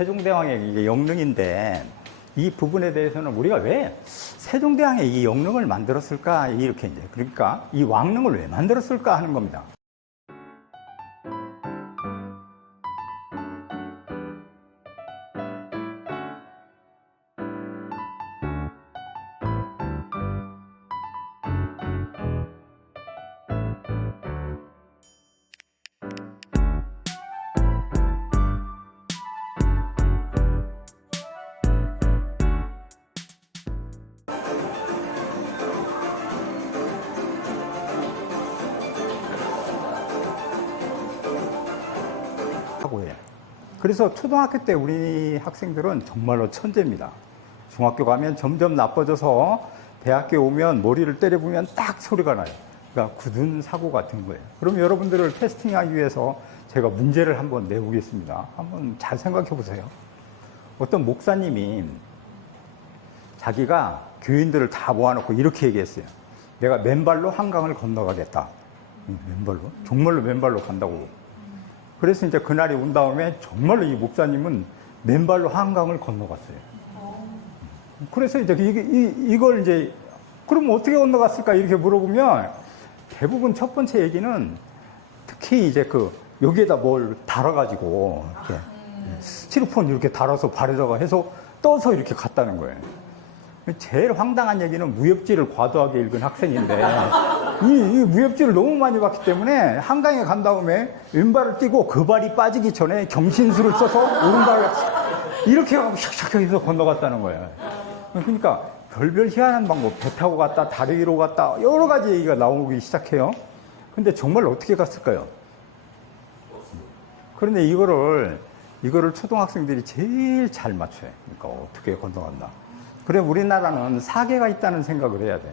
세종대왕의 이게 영릉인데 이 부분에 대해서는 우리가 왜 세종대왕의 이 영릉을 만들었을까 이렇게 이제 그러니까 이 왕릉을 왜 만들었을까 하는 겁니다. 하고 해요. 그래서 초등학교 때 우리 학생들은 정말로 천재입니다. 중학교 가면 점점 나빠져서 대학교 오면 머리를 때려보면 딱 소리가 나요. 그러니까 굳은 사고 같은 거예요. 그럼 여러분들을 테스팅하기 위해서 제가 문제를 한번 내보겠습니다. 한번 잘 생각해 보세요. 어떤 목사님이 자기가 교인들을 다 모아놓고 이렇게 얘기했어요. 내가 맨발로 한강을 건너가겠다. 맨발로? 정말로 맨발로 간다고. 그래서 이제 그날이 온 다음에 정말로 이 목사님은 맨발로 한강을 건너갔어요. 그래서 이제 이걸 이제 그럼 어떻게 건너갔을까 이렇게 물어보면 대부분 첫 번째 얘기는 특히 이제 여기에다 뭘 달아가지고 이렇게 스티로폼 이렇게 달아서 발에다가 해서 떠서 이렇게 갔다는 거예요. 제일 황당한 얘기는 무협지를 과도하게 읽은 학생인데 이 무협지를 너무 많이 봤기 때문에 한강에 간 다음에 왼발을 띄고 그 발이 빠지기 전에 경신수를 써서 오른발을 이렇게 하고 샥샥 해서 건너갔다는 거예요. 그러니까 별별 희한한 방법, 배 타고 갔다, 다리 위로 갔다 여러 가지 얘기가 나오기 시작해요. 근데 정말 어떻게 갔을까요? 그런데 이거를 초등학생들이 제일 잘 맞춰요. 그러니까 어떻게 건너갔나. 그래 우리나라는 4개가 있다는 생각을 해야 돼.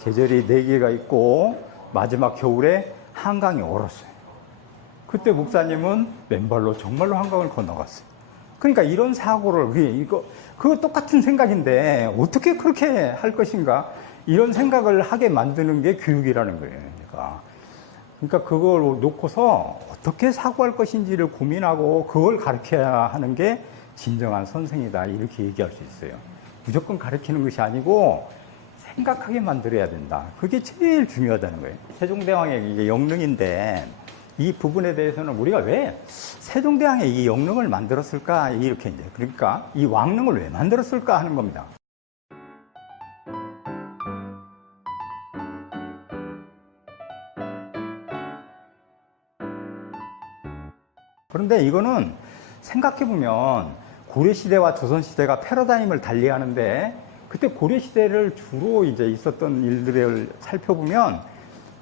계절이 4개가 있고 마지막 겨울에 한강이 얼었어요. 그때 목사님은 맨발로 정말로 한강을 건너갔어요. 그러니까 이런 사고를 그거 똑같은 생각인데 어떻게 그렇게 할 것인가 이런 생각을 하게 만드는 게 교육이라는 거예요. 그러니까 그걸 놓고서 어떻게 사고할 것인지를 고민하고 그걸 가르쳐야 하는 게 진정한 선생이다 이렇게 얘기할 수 있어요. 무조건 가르치는 것이 아니고 생각하게 만들어야 된다. 그게 제일 중요하다는 거예요. 세종대왕의 이게 영릉인데 이 부분에 대해서는 우리가 왜 세종대왕의 이 영릉을 만들었을까 이렇게 이제 그러니까 이 왕릉을 왜 만들었을까 하는 겁니다. 그런데 이거는 생각해보면 고려시대와 조선시대가 패러다임을 달리하는데 그때 고려시대를 주로 이제 있었던 일들을 살펴보면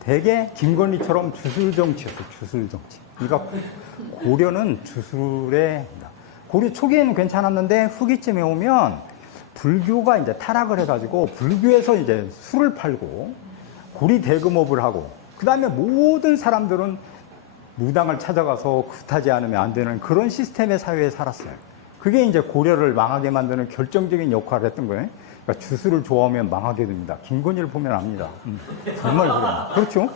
대개 김건희처럼 주술정치였어요. 주술정치. 그러니까 고려는 주술의 고려 초기에는 괜찮았는데 후기쯤에 오면 불교가 이제 타락을 해가지고 불교에서 이제 술을 팔고 고리 대금업을 하고 그 다음에 모든 사람들은 무당을 찾아가서 굿하지 않으면 안 되는 그런 시스템의 사회에 살았어요. 그게 이제 고려를 망하게 만드는 결정적인 역할을 했던 거예요. 그러니까 주술을 좋아하면 망하게 됩니다. 김건희를 보면 압니다. 정말 그래요. 그렇죠?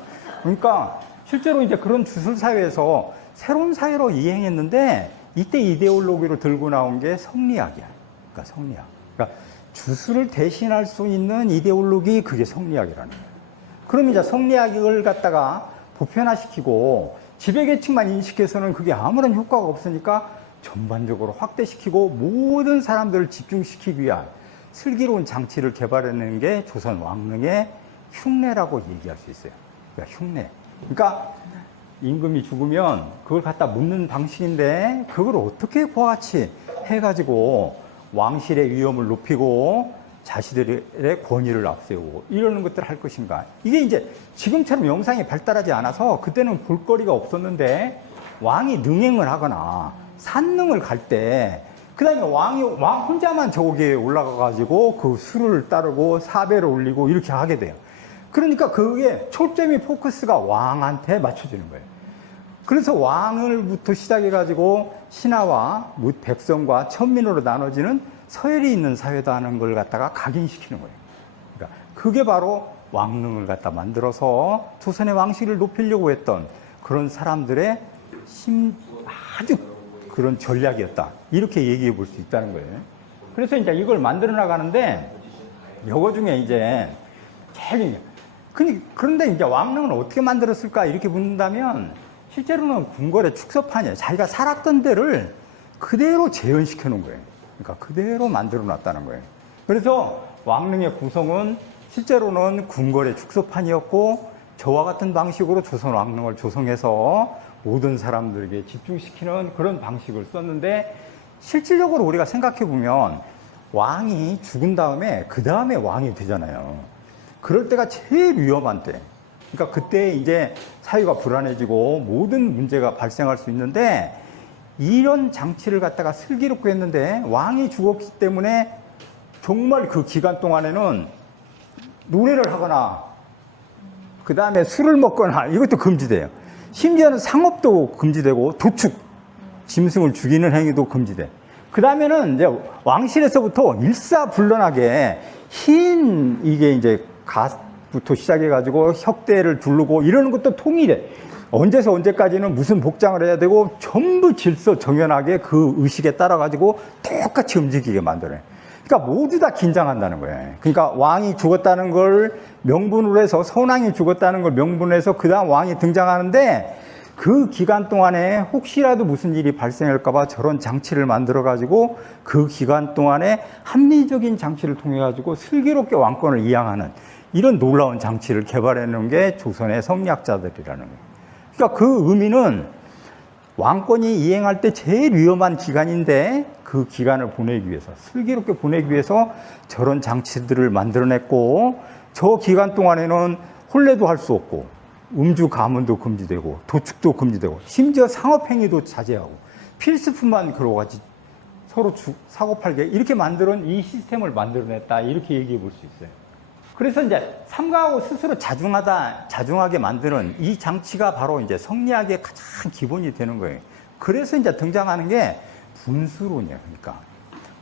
그러니까 실제로 이제 그런 주술 사회에서 새로운 사회로 이행했는데 이때 이데올로기로 들고 나온 게 성리학이야. 그러니까 성리학. 그러니까 주술을 대신할 수 있는 이데올로기 그게 성리학이라는 거예요. 그럼 이제 성리학을 갖다가 보편화시키고 지배계층만 인식해서는 그게 아무런 효과가 없으니까 전반적으로 확대시키고 모든 사람들을 집중시키기 위한 슬기로운 장치를 개발해내는 게 조선 왕릉의 흉내라고 얘기할 수 있어요. 그러니까 흉내. 그러니까 임금이 죽으면 그걸 갖다 묻는 방식인데 그걸 어떻게 그와 같이 해가지고 왕실의 위험을 높이고 자신들의 권위를 앞세우고 이러는 것들을 할 것인가. 이게 이제 지금처럼 영상이 발달하지 않아서 그때는 볼거리가 없었는데 왕이 능행을 하거나 산릉을 갈 때 그 다음에 왕 혼자만 저기에 올라가가지고 그 수를 따르고 사배를 올리고 이렇게 하게 돼요. 그러니까 그게 초점이 포커스가 왕한테 맞춰지는 거예요. 그래서 왕을부터 시작해가지고 신하와 백성과 천민으로 나눠지는 서열이 있는 사회다 하는 걸 갖다가 각인시키는 거예요. 그러니까 그게 바로 왕릉을 갖다 만들어서 조선의 왕실을 높이려고 했던 그런 사람들의 아주 그런 전략이었다. 이렇게 얘기해 볼 수 있다는 거예요. 그래서 이제 이걸 만들어 나가는데, 요거 중에 이제 제일, 그런데 이제 왕릉을 어떻게 만들었을까? 이렇게 묻는다면, 실제로는 궁궐의 축소판이에요. 자기가 살았던 데를 그대로 재현시켜 놓은 거예요. 그러니까 그대로 만들어 놨다는 거예요. 그래서 왕릉의 구성은 실제로는 궁궐의 축소판이었고, 저와 같은 방식으로 조선 왕릉을 조성해서 모든 사람들에게 집중시키는 그런 방식을 썼는데, 실질적으로 우리가 생각해 보면 왕이 죽은 다음에 그 다음에 왕이 되잖아요. 그럴 때가 제일 위험한 때. 그러니까 그때 이제 사회가 불안해지고 모든 문제가 발생할 수 있는데, 이런 장치를 갖다가 슬기롭게 했는데, 왕이 죽었기 때문에 정말 그 기간 동안에는 노래를 하거나 그 다음에 술을 먹거나 이것도 금지돼요. 심지어는 상업도 금지되고 도축, 짐승을 죽이는 행위도 금지돼. 그 다음에는 이제 왕실에서부터 일사불란하게 흰 이게 이제 갓부터 시작해가지고 혁대를 두르고 이러는 것도 통일해. 언제서 언제까지는 무슨 복장을 해야 되고 전부 질서 정연하게 그 의식에 따라가지고 똑같이 움직이게 만들어요. 그러니까 모두 다 긴장한다는 거예요. 그러니까 왕이 죽었다는 걸 명분으로 해서, 선왕이 죽었다는 걸 명분으로 해서 그 다음 왕이 등장하는데, 그 기간 동안에 혹시라도 무슨 일이 발생할까봐 저런 장치를 만들어가지고 그 기간 동안에 합리적인 장치를 통해가지고 슬기롭게 왕권을 이양하는 이런 놀라운 장치를 개발해놓은 게 조선의 성리학자들이라는 거예요. 그러니까 그 의미는 왕권이 이행할 때 제일 위험한 기간인데, 그 기간을 보내기 위해서, 슬기롭게 보내기 위해서 저런 장치들을 만들어냈고, 저 기간 동안에는 혼례도 할 수 없고, 음주 가문도 금지되고, 도축도 금지되고, 심지어 상업행위도 자제하고, 필수품만 그러고같이 서로 사고팔게 이렇게 만드는 이 시스템을 만들어냈다. 이렇게 얘기해 볼 수 있어요. 그래서 이제 삼가하고 스스로 자중하게 만드는 이 장치가 바로 이제 성리학의 가장 기본이 되는 거예요. 그래서 이제 등장하는 게 분수론이에요. 그러니까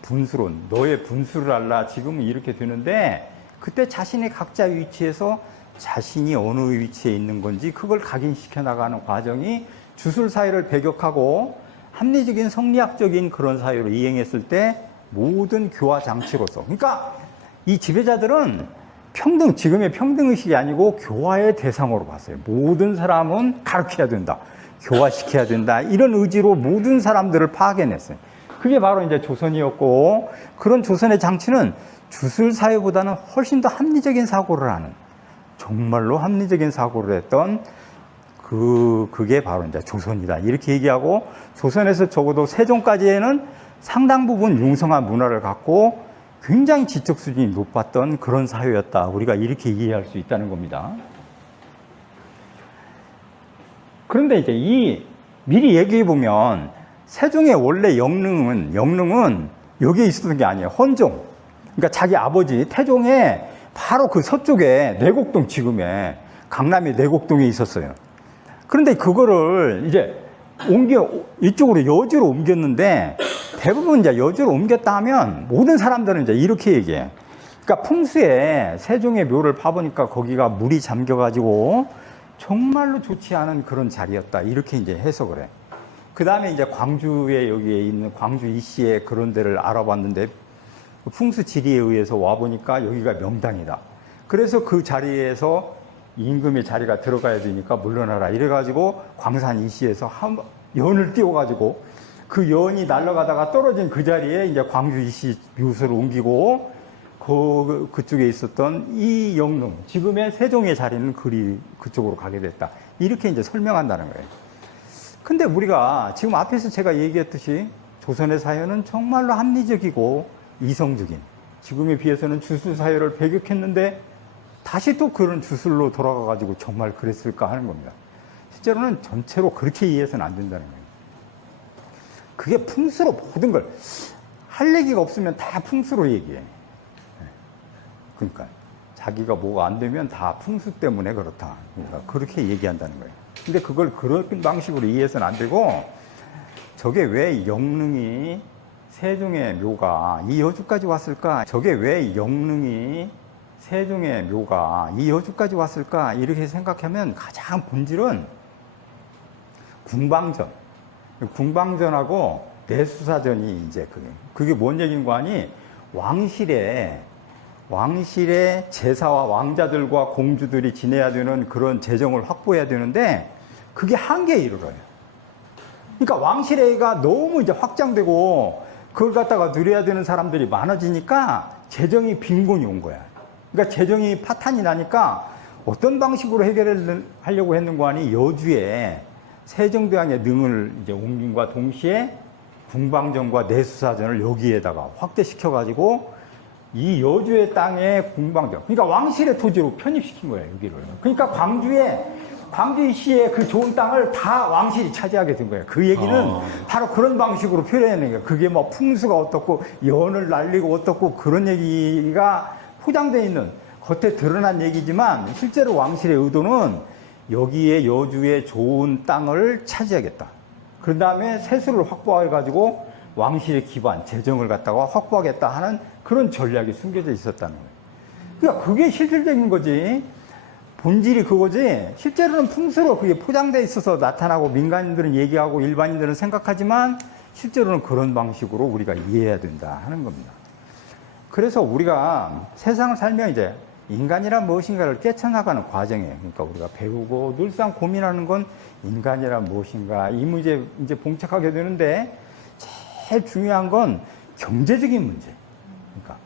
분수론, 너의 분수를 알라. 지금은 이렇게 되는데, 그때 자신의 각자 위치에서 자신이 어느 위치에 있는 건지 그걸 각인시켜 나가는 과정이 주술 사회를 배격하고 합리적인 성리학적인 그런 사회로 이행했을 때 모든 교화 장치로서, 그러니까 이 지배자들은 지금의 평등의식이 아니고 교화의 대상으로 봤어요. 모든 사람은 가르쳐야 된다, 교화시켜야 된다, 이런 의지로 모든 사람들을 파악해냈어요. 그게 바로 이제 조선이었고, 그런 조선의 장치는 주술사회보다는 훨씬 더 합리적인 사고를 하는, 정말로 합리적인 사고를 했던 그게 바로 이제 조선이다. 이렇게 얘기하고, 조선에서 적어도 세종까지에는 상당 부분 융성한 문화를 갖고 굉장히 지적 수준이 높았던 그런 사회였다. 우리가 이렇게 이해할 수 있다는 겁니다. 그런데 이제 미리 얘기해 보면, 세종의 원래 영릉은 여기에 있었던 게 아니에요. 헌종. 그러니까 자기 아버지 태종의 바로 그 서쪽에 내곡동, 지금의 강남의 내곡동에 있었어요. 그런데 그거를 이제 이쪽으로 여주로 옮겼는데, 대부분 이제 여주로 옮겼다 하면 모든 사람들은 이제 이렇게 얘기해. 그러니까 풍수에 세종의 묘를 파보니까 거기가 물이 잠겨가지고 정말로 좋지 않은 그런 자리였다. 이렇게 이제 해석을 해. 그 다음에 이제 광주에 여기에 있는 광주 이씨의 그런 데를 알아봤는데, 풍수 지리에 의해서 와보니까 여기가 명당이다. 그래서 그 자리에서 임금의 자리가 들어가야 되니까 물러나라. 이래가지고 광산 이씨에서 연을 띄워가지고 그 연이 날아가다가 떨어진 그 자리에 이제 광주 이씨 묘소를 옮기고, 그쪽에 있었던 이 영릉, 지금의 세종의 자리는 그쪽으로 가게 됐다. 이렇게 이제 설명한다는 거예요. 근데 우리가 지금 앞에서 제가 얘기했듯이 조선의 사회는 정말로 합리적이고 이성적인, 지금에 비해서는 주술 사회를 배격했는데 다시 또 그런 주술로 돌아가가지고 정말 그랬을까 하는 겁니다. 실제로는 전체로 그렇게 이해해서는 안 된다는 거예요. 그게 풍수로 모든 걸, 할 얘기가 없으면 다 풍수로 얘기해. 그러니까 자기가 뭐가 안 되면 다 풍수 때문에 그렇다. 그러니까 그렇게 얘기한다는 거예요. 근데 그걸 그런 방식으로 이해해서는 안 되고, 저게 왜 영릉이, 세종의 묘가 이 여주까지 왔을까? 저게 왜 영릉이, 세종의 묘가 이 여주까지 왔을까? 이렇게 생각하면 가장 본질은 궁방전, 궁방전하고 내수사전이 이제 그게 뭔 얘기인가 하니 왕실에 제사와 왕자들과 공주들이 지내야 되는 그런 재정을 확보해야 되는데 그게 한계에 이르러요. 그러니까 왕실회가 너무 이제 확장되고 그걸 갖다가 누려야 되는 사람들이 많아지니까 재정이 빈곤이 온 거야. 그러니까 재정이 파탄이 나니까 어떤 방식으로 해결을 하려고 했는가 하니 여주에 세종대왕의 능을 이제 옮김과 동시에 궁방전과 내수사전을 여기에다가 확대시켜가지고 이 여주의 땅에 궁방전, 그러니까 왕실의 토지로 편입시킨 거예요, 여기를. 그러니까 광주시의 그 좋은 땅을 다 왕실이 차지하게 된 거예요. 그 얘기는 바로 그런 방식으로 표현하는 거예요. 그게 뭐 풍수가 어떻고 연을 날리고 어떻고 그런 얘기가 포장되어 있는 겉에 드러난 얘기지만 실제로 왕실의 의도는 여기에 여주의 좋은 땅을 차지하겠다. 그 다음에 세수를 확보해가지고 왕실의 기반, 재정을 갖다가 확보하겠다 하는 그런 전략이 숨겨져 있었다는 거예요. 그러니까 그게 실질적인 거지. 본질이 그거지. 실제로는 풍수로 그게 포장되어 있어서 나타나고 민간인들은 얘기하고 일반인들은 생각하지만 실제로는 그런 방식으로 우리가 이해해야 된다 하는 겁니다. 그래서 우리가 세상을 살면 이제 인간이란 무엇인가를 깨쳐나가는 과정이에요. 그러니까 우리가 배우고 늘상 고민하는 건 인간이란 무엇인가 이 문제에 이제 봉착하게 되는데 제일 중요한 건 경제적인 문제. 그러니까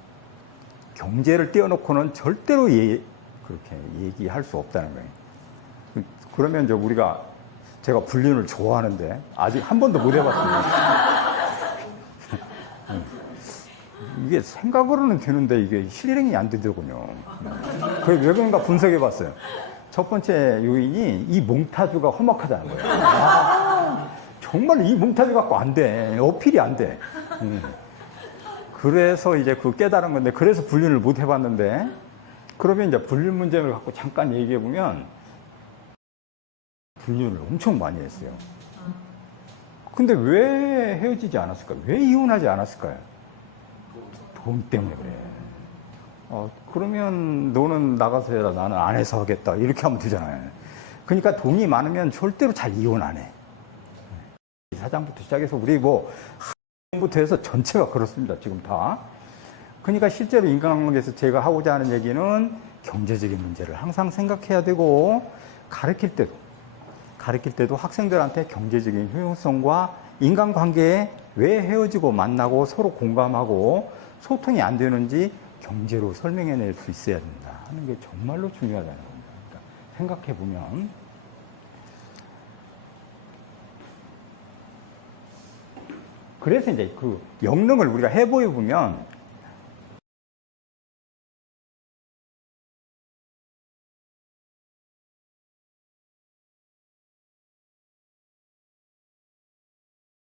경제를 떼어놓고는 절대로 그렇게 얘기할 수 없다는 거예요. 그러면 이제 제가 불륜을 좋아하는데 아직 한 번도 못 해봤습니다. 이게 생각으로는 되는데 이게 실행이 안 되더군요. 그게 왜 그런가 분석해 봤어요. 첫 번째 요인이 이 몽타주가 험악하다는 거예요. 정말 이 몽타주 갖고 안 돼. 어필이 안 돼. 그래서 이제 그 깨달은 건데, 그래서 불륜을 못 해봤는데, 그러면 이제 불륜 문제를 갖고 잠깐 얘기해 보면, 불륜을 엄청 많이 했어요. 근데 왜 헤어지지 않았을까요? 왜 이혼하지 않았을까요? 돈 때문에 그래. 그러면 너는 나가서 해라. 나는 안 해서 하겠다. 이렇게 하면 되잖아요. 그러니까 돈이 많으면 절대로 잘 이혼 안 해. 사장부터 시작해서 우리 부터 해서 전체가 그렇습니다. 지금 다. 그러니까 실제로 인간관계에서 제가 하고자 하는 얘기는 경제적인 문제를 항상 생각해야 되고 가르칠 때도 학생들한테 경제적인 효용성과 인간관계에 왜 헤어지고 만나고 서로 공감하고 소통이 안 되는지 경제로 설명해낼 수 있어야 된다 하는 게 정말로 중요하다는 겁니다. 그러니까 생각해 보면 그래서 이제 그 영능을 우리가 해보여 보면